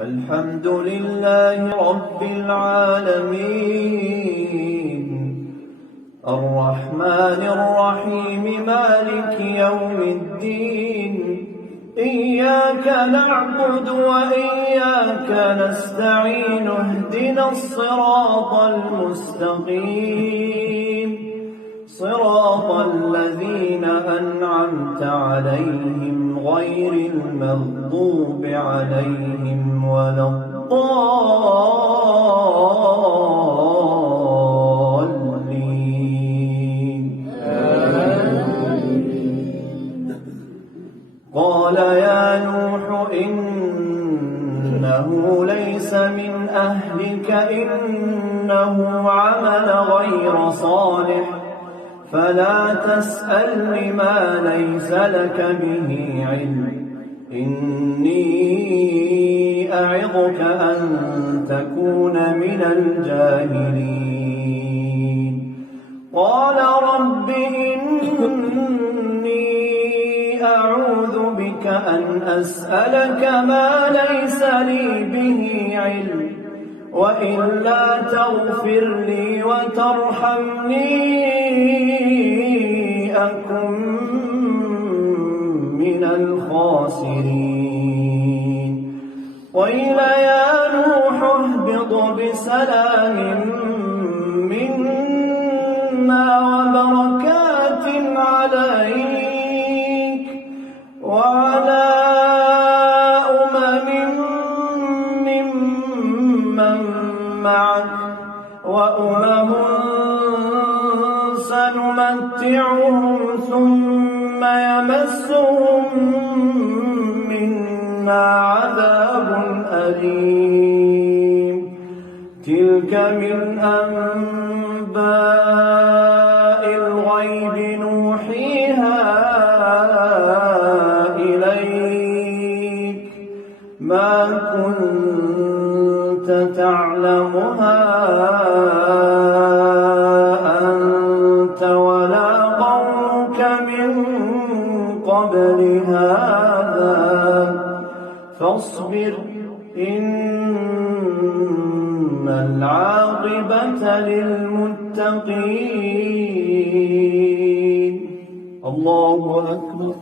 الحمد لله رب العالمين الرحمن الرحيم مالك يوم الدين إياك نعبد وإياك نستعين اهدنا الصراط المستقيم صراط الذين أنعمت عليهم غير المغضوب عليهم ولا الضالين. قال يا نوح إنه ليس من أهلك إنه عمل غير صالح فلا تسألني ما ليس لك به علم إني أعظك أن تكون من الجاهلين. قال رب إني أعوذ بك أن أسألك ما ليس لي به علم وإلا تغفر لي وترحمني أكن من الخاسرين. قيل يا نوح اهبط بسلام منا وبركات عليك وعلى معك وأمم سنمتعهم ثم يمسهم منا عذاب أليم. تلك من أنباء الغيب نوحيها إليك ما كنت تعلمها أنت ولا قومك من قبل هذا فاصبر إن العاقبة للمتقين. الله أكبر.